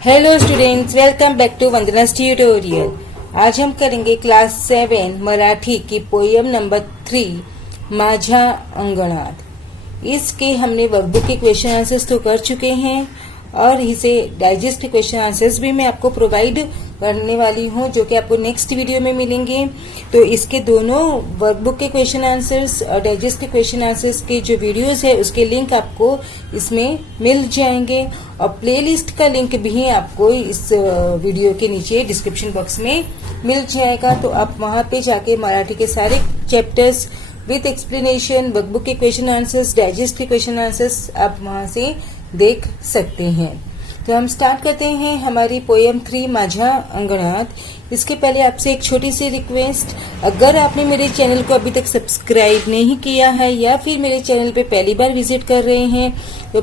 Hello students, welcome back to Vandana's tutorial. आज हम करेंगे क्लास 7 मराठी की पोयम नंबर 3 माझ्या अंगणात। इसके हमने वर्कबुक के क्वेश्चन आंसर्स तो कर चुके हैं और इसे डाइजेस्ट के क्वेश्चन आंसर्स भी मैं आपको प्रोवाइड करने वाली हूँ, जो कि आपको नेक्स्ट वीडियो में मिलेंगे। तो इसके दोनों वर्कबुक के क्वेश्चन आंसर्स और डाइजेस्ट के क्वेश्चन आंसर्स के जो वीडियोस है उसके लिंक आपको इसमें मिल जाएंगे और प्लेलिस्ट का लिंक भी आपको इस वीडियो के नीचे डिस्क्रिप्शन बॉक्स में मिल जाएगा। तो आप वहां पे जाके मराठी के सारे चैप्टर्स विथ एक्सप्लेनेशन, वर्कबुक के क्वेश्चन आंसर्स, डाइजेस्ट के क्वेश्चन आंसर्स आप वहां से देख सकते हैं। तो हम स्टार्ट करते हैं हमारी पोयम 3 माझ्या अंगणात। इसके पहले आपसे एक छोटी सी रिक्वेस्ट, अगर आपने मेरे चैनल को अभी तक सब्सक्राइब नहीं किया है या फिर मेरे चैनल पे पहली बार विजिट कर रहे हैं तो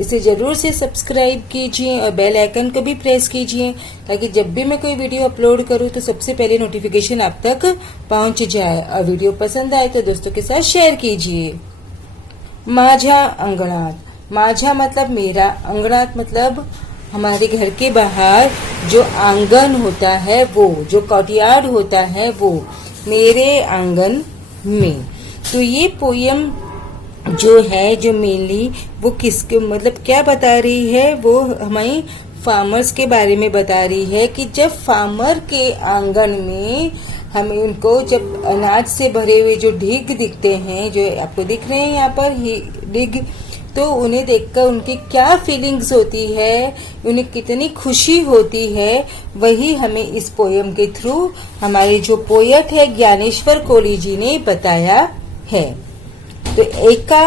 इसे जरूर से सब्सक्राइब कीजिए और बेल आइकन को भी प्रेस कीजिए, ताकि जब भी मैं कोई वीडियो अपलोड करूं तो सबसे पहले नोटिफिकेशन आप तक पहुंच जाए। और वीडियो पसंद आए तो दोस्तों के साथ शेयर कीजिए। माझ्या अंगणात, माझा मतलब मेरा, अंगणात मतलब हमारे घर के बाहर जो आंगन होता है, वो जो कॉर्टयार्ड होता है, वो मेरे आंगन में। तो ये पोयम जो है, जो मेनली वो किसके मतलब क्या बता रही है, वो हमें फार्मर्स के बारे में बता रही है कि जब फार्मर के आंगन में हमें उनको जब अनाज से भरे हुए जो ढिग दिखते हैं, जो आपको दिख रहे हैं यहाँ पर ढिग, तो उन्हें देखकर उनकी क्या फीलिंग्स होती है, उन्हें कितनी खुशी होती है, वही हमें इस पोयम के थ्रू हमारे जो पोएट है ज्ञानेश्वर कोली जी ने बताया है। तो एका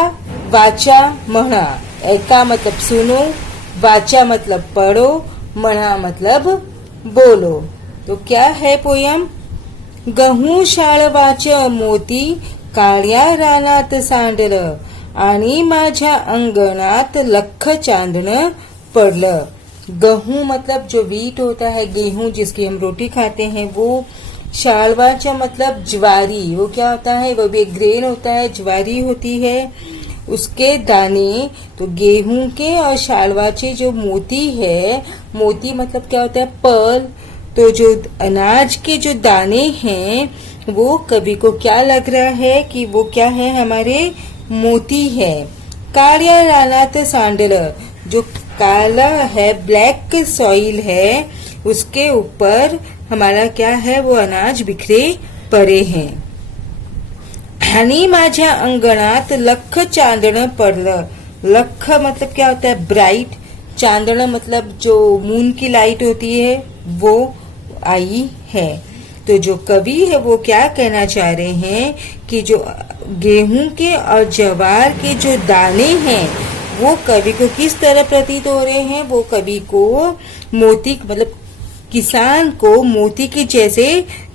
वाचा म्हणा, एका मतलब सुनो, वाचा मतलब पढ़ो, म्हणा मतलब बोलो। तो क्या है पोयम? गहू शाळवाच मोती काळ्या रानात सांडलं आणि माझ्या अंगणात लख चांदणं पडलं। गेहूं मतलब जो वीट होता है, गेहूं जिसकी हम रोटी खाते हैं वो। शालवाचा मतलब ज्वारी, वो क्या होता है, वो भी एक ग्रेन होता है, ज्वारी होती है, उसके दाने। तो गेहूं के और शालवाचे जो मोती है, मोती मतलब क्या होता है, पर्ल। तो जो अनाज के जो दाने हैं वो कवि को क्या लग रहा है कि वो क्या है, हमारे मोती है। काळ्या रानात सांडलं, जो काला है, ब्लैक सॉइल है, उसके ऊपर हमारा क्या है, वो अनाज बिखरे पड़े हैं। आणि माझ्या अंगणात लख चांदणं पडलं। लख मतलब क्या होता है, ब्राइट। चांदणं मतलब जो मून की लाइट होती है वो आई है। तो जो कवि है वो क्या कहना चाह रहे हैं कि जो गेहूं के और ज्वार के जो दाने हैं वो कवि को किस तरह प्रतीत हो रहे हैं, वो कवि को मोती मतलब किसान को मोती के जैसे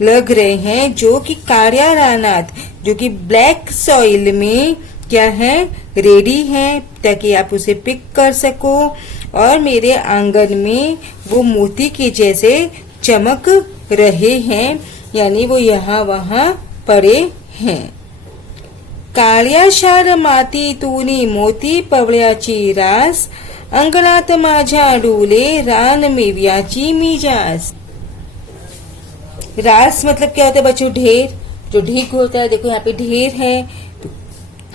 लग रहे हैं, जो कि काळ्या रानात, जो कि ब्लैक सॉइल में क्या है, रेडी है, ताकि आप उसे पिक कर सको। और मेरे आंगन में वो मोती के जैसे चमक रहे हैं, यानी वो यहाँ वहाँ पड़े हैं। काळ्या शार मातीतूनी मोती पवळ्याची रास, अंगणात माझ्या डोले रान मेव्याची मिजास। रास मतलब क्या होता है बच्चों, ढेर। जो ढीक होता है, देखो यहाँ पे ढेर है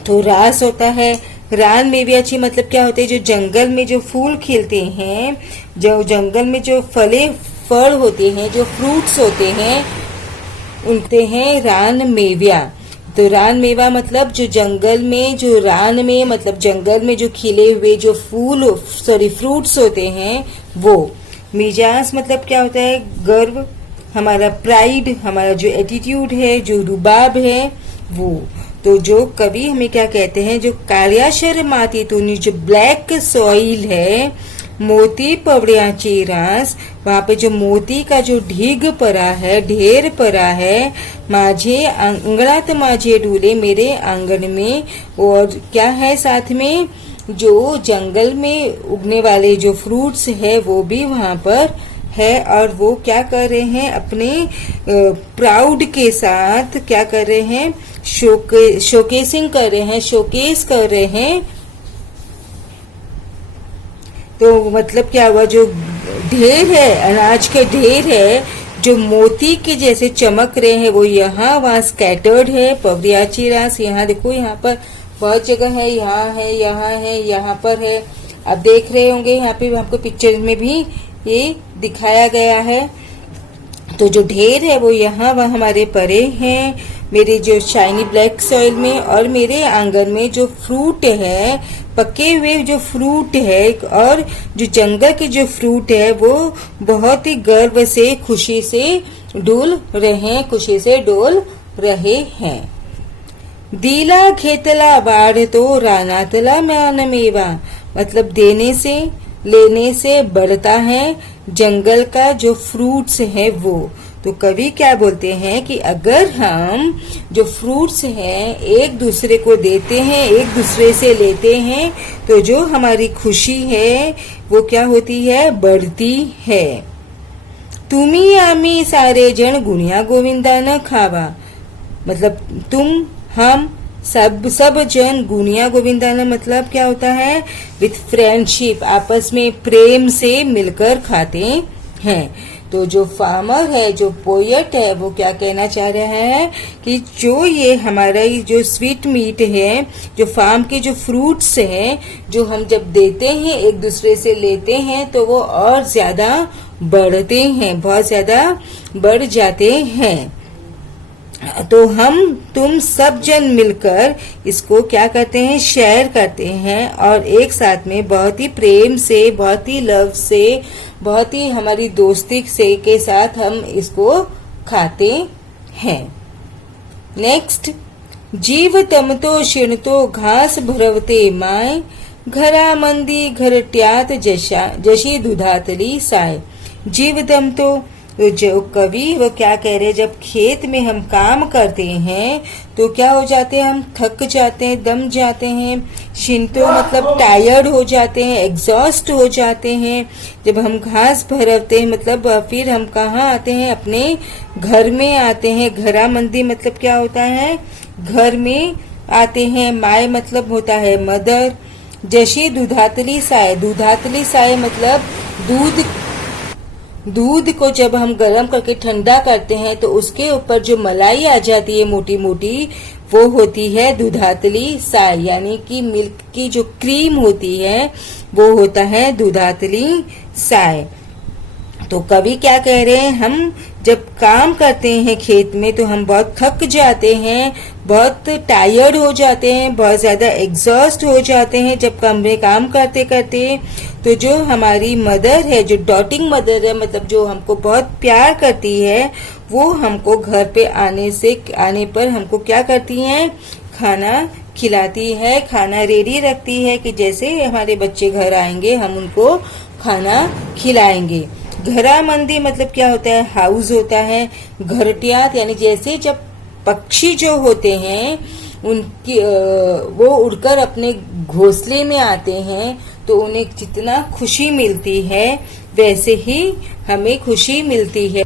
तो रास होता है। रान मेव्याची मतलब क्या होते हैं, जो जंगल में जो फूल खिलते हैं, जो जंगल में जो फल होते हैं, जो फ्रूट्स होते हैं, उनते हैं रान मेव्या। तो रान मेवा मतलब जो जंगल में, जो रान में मतलब जंगल में जो खिले हुए जो फ्रूट्स होते हैं वो। मिजाज मतलब क्या होता है, गर्व, हमारा प्राइड, हमारा जो एटीट्यूड है, जो रुबाब है वो। तो जो कवि हमें क्या कहते हैं, जो काळ्याशर मातीतून जो ब्लैक सॉइल है, मोती पवळ्याची रास, वहां पे जो मोती का जो ढीग पड़ा है, ढेर पड़ा है, माझे अंगणात माझे डूले, मेरे आंगन में। और क्या है साथ में, जो जंगल में उगने वाले जो फ्रूट्स है वो भी वहां पर है। और वो क्या कर रहे हैं, अपने प्राउड के साथ क्या कर रहे हैं, शोकेसिंग कर रहे हैं, शोकेस कर रहे हैं। तो मतलब क्या हुआ, जो ढेर है, अनाज के ढेर है जो मोती के जैसे चमक रहे हैं, वो यहाँ वहाँ स्कैटर्ड है। पवरियाची रास, यहाँ देखो, यहाँ पर बहुत जगह है, यहाँ है, यहाँ है, यहाँ पर है। आप देख रहे होंगे यहाँ पे आपको पिक्चर में भी ये दिखाया गया है। तो जो ढेर है वो यहाँ वह हमारे परे हैं, मेरे जो शाइनी ब्लैक सॉइल में। और मेरे आंगन में जो फ्रूट है, पके हुए जो फ्रूट है और जो जंगल के जो फ्रूट है, वो बहुत ही गर्व से खुशी से डोल रहे हैं। दीला घेतला वाढतो रानातला ज्ञानमेवा, मतलब देने से लेने से बढ़ता है जंगल का जो फ्रूट्स है वो। तो कवि क्या बोलते हैं कि अगर हम जो फ्रूट्स हैं एक दूसरे को देते हैं, एक दूसरे से लेते हैं, तो जो हमारी खुशी है वो क्या होती है, बढ़ती है। तुम्ही आम्ही सारे जन गुणिया गोविंदा न खावा, मतलब तुम हम सब जन गुनिया गोविंदाना, मतलब क्या होता है, विथ फ्रेंडशिप, आपस में प्रेम से मिलकर खाते हैं। तो जो फार्मर है, जो पोएट है, वो क्या कहना चाह रहा है कि जो ये हमारा जो स्वीट मीट है, जो फार्म के जो फ्रूट्स हैं, जो हम जब देते हैं, एक दूसरे से लेते हैं, तो वो और ज्यादा बढ़ते हैं, बहुत ज्यादा बढ़ जाते हैं। तो तुम सब जन मिलकर इसको क्या करते हैं, शेयर करते हैं, और एक साथ में बहुत ही प्रेम से, बहुत ही लव से, बहुत ही हमारी दोस्ती से के साथ हम इसको खाते हैं। नेक्स्ट, जीव तमतो शिणतो घास भरवते माय, घरा मंदी घरट्यात जशी दुधातली साय। जीव तमतो, तो जो कवि वो क्या कह रहे हैं, जब खेत में हम काम करते हैं तो क्या हो जाते हैं, हम थक जाते हैं, दम जाते हैं। शिंतो मतलब टायर्ड हो जाते हैं, एग्जॉस्ट हो जाते हैं। जब हम घास भरवते हैं मतलब फिर हम कहाँ आते हैं, अपने घर में आते हैं। घरा मंदी मतलब क्या होता है, घर में आते हैं। माय मतलब होता है मदर। जैसे दुधातली साय, दुधातली साय मतलब दूध को जब हम गर्म करके ठंडा करते हैं तो उसके ऊपर जो मलाई आ जाती है मोटी मोटी, वो होती है दुधातली साय, यानी कि मिल्क की जो क्रीम होती है वो होता है दुधातली साय। तो कवि क्या कह रहे हैं, हम जब काम करते हैं खेत में तो हम बहुत थक जाते हैं, बहुत टायर्ड हो जाते हैं, बहुत ज्यादा एग्जॉस्ट हो जाते हैं जब काम करते करते। तो जो हमारी मदर है, जो डॉटिंग मदर है, मतलब जो हमको बहुत प्यार करती है, वो हमको घर पे आने पर हमको क्या करती है, खाना खिलाती है, खाना रेडी रखती है कि जैसे हमारे बच्चे घर आएंगे हम उनको खाना खिलाएंगे। घरा मंदी मतलब क्या होता है, हाउस होता है। घरटियात यानी जैसे जब पक्षी जो होते हैं उनकी वो उड़कर अपने घोंसले में आते हैं तो उन्हें जितना खुशी मिलती है वैसे ही हमें खुशी मिलती है।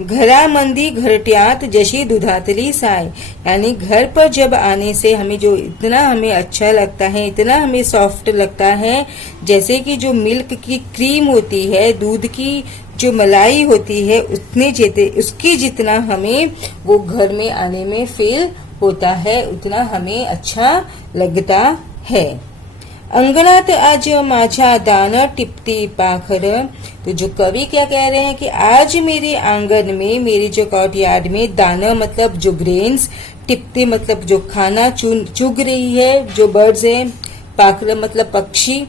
घरा मंदी घरट्यात जशी दुधातली साय, यानी घर पर जब आने से हमें जो इतना हमें अच्छा लगता है, इतना हमें सॉफ्ट लगता है, जैसे कि जो मिल्क की क्रीम होती है, दूध की जो मलाई होती है, उसकी जितना हमें वो घर में आने में फील होता है, उतना हमें अच्छा लगता है। अंगणात आज माझा दाना टिपती पाखर, तो जो कवि क्या कह रहे हैं कि आज मेरे आंगन में, मेरी जो कॉर्टयार्ड में, दाना मतलब जो ग्रेन्स, टिपती मतलब जो खाना चुग रही है, जो बर्ड्स हैं, पाखर मतलब पक्षी।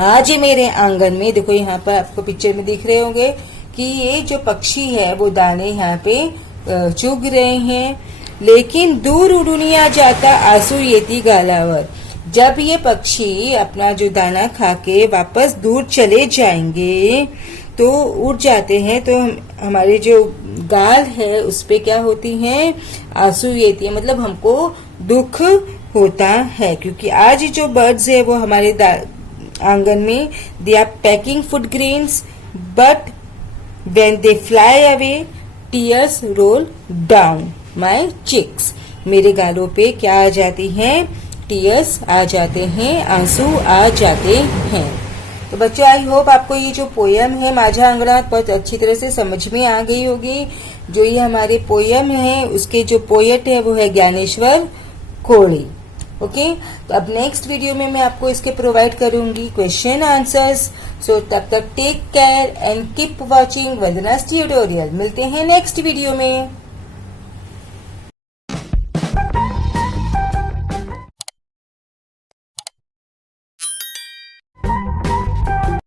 आज मेरे आंगन में, देखो यहाँ पर आपको पिक्चर में दिख रहे होंगे कि ये जो पक्षी है वो दाने यहाँ पे चुग रहे हैं। लेकिन दूर उड़ुनिया जाता आंसू येती गालावर, जब ये पक्षी अपना जो दाना खा के वापस दूर चले जाएंगे तो उड़ जाते हैं, तो हमारे जो गाल है उस पे क्या होती हैं, आंसू येती है, मतलब हमको दुख होता है। क्योंकि आज जो बर्ड्स है वो हमारे आंगन में they are pecking food grains, but when they fly away tears roll down my cheeks, मेरे गालों पे क्या आ जाती हैं, टीयर्स आ जाते हैं, आंसू आ जाते हैं। तो बच्चों आई होप आपको ये जो पोयम है माझा अंगणात बहुत अच्छी तरह से समझ में आ गई होगी। जो ये हमारे पोयम है उसके जो पोएट है वो है ज्ञानेश्वर कोड़ी। ओके, तो अब नेक्स्ट वीडियो में मैं आपको इसके प्रोवाइड करूंगी क्वेश्चन आंसर्स। सो तब तक take care and keep watching Vandana's tutorial. मिलते हैं नेक्स्ट वीडियो में।